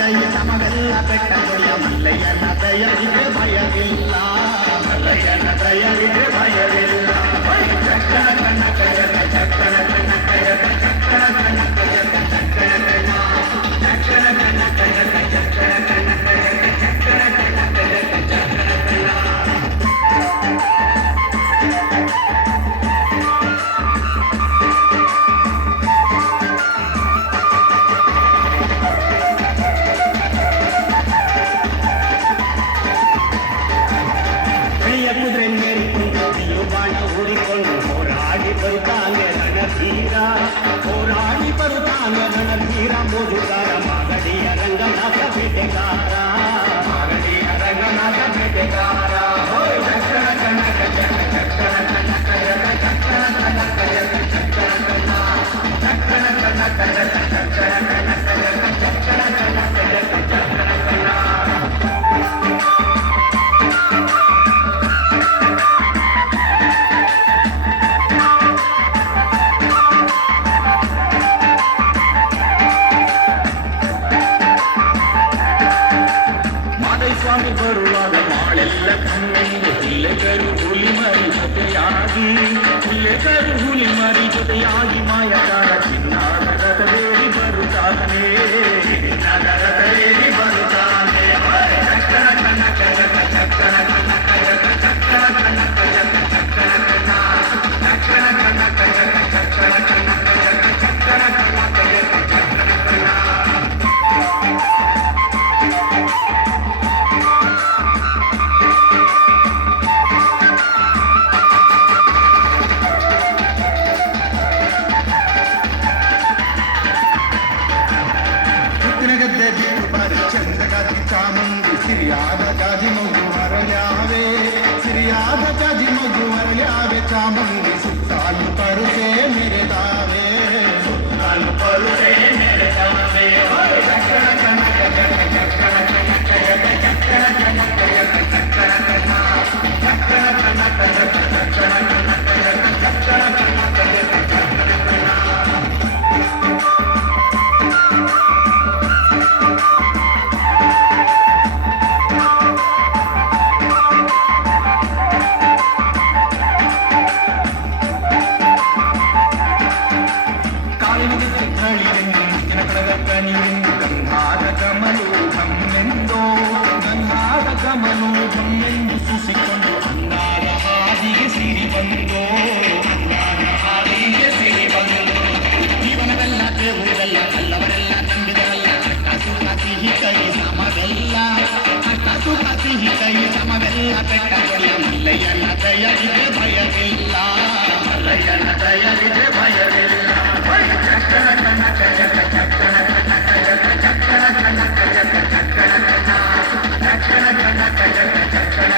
దయ నమగల్ల పెట్టబడిಯ ಮಲ್ಲಯ್ಯನ ದಯವಿದೆ ಭಯವಿಲ್ಲ ಮಲ್ಲಯ್ಯನ ದಯವಿದೆ ಭಯವಿಲ್ಲ ಕಣ್ಣ ಕಣ್ಣ ಬರುತ್ತಾನೆ ರಣಧೀರ ಹೋರಾಡಿ ಬರುತ್ತಾನೆ ರಣಧೀರ ಮೋಜುಗಾರ ಮಾಗಡಿಯ ರಂಗನಾಥ ಬೇಟೆಗಾರ ಮಾಳೆಲ್ಲ ಕಣ್ಣೆಂದು ಹುಲ್ಲೆಗರು ಹುಲಿ ಮರಿ ಜೊತೆಯಾಗಿ ಹುಲ್ಲೆಗರು ಹುಲಿ ಮರಿ ಜೊತೆಯಾಗಿ ಮಾಯಕಾರ ಚಿನ್ನಾನಗರದ ಬೇಡಿ ಬರುತ್ತಾನೆ ನಗರದಲ್ಲಿ ಚಾಮುಂಡಿ ಸಿರಿಯಾದ ಜಾಜಿ ಮಗು ಮರಳ್ಯಾವೆ ಸಿರಿಯಾದ ಜಾಜಿ ಮಗು ಮರಳ್ಯಾವೆ ಚಾಮುಂಡಿ ಸುತ್ತಾಲು ಪರುಸೆ ಮೆರೆದಾವೆ ನಾನು ಬರುವೆ ಸಿಹಿತೈ ಸಮವೆಲ್ಲ ಬೆಟ್ಟಗಳ ಮಲ್ಲಯ್ಯನ ದಯವಿದೆ ಭಯವಿಲ್ಲ ಮಲ್ಲಯ್ಯನ ದಯವಿದೆ ಭಯವಿಲ್ಲ ಚಕ್ಕಳ ಕಣ ಕಜಕ ಚಕ್ಕಳ ಕಣ ಕಜಕ ಚಕ್ಕಳ ಕಣ ಕಜಕ ಚಕ್ಕಳ ಕಣ ಚಕ್ಕಳ ಕಣ ಕಜಕ ಚಕ್ಕಳ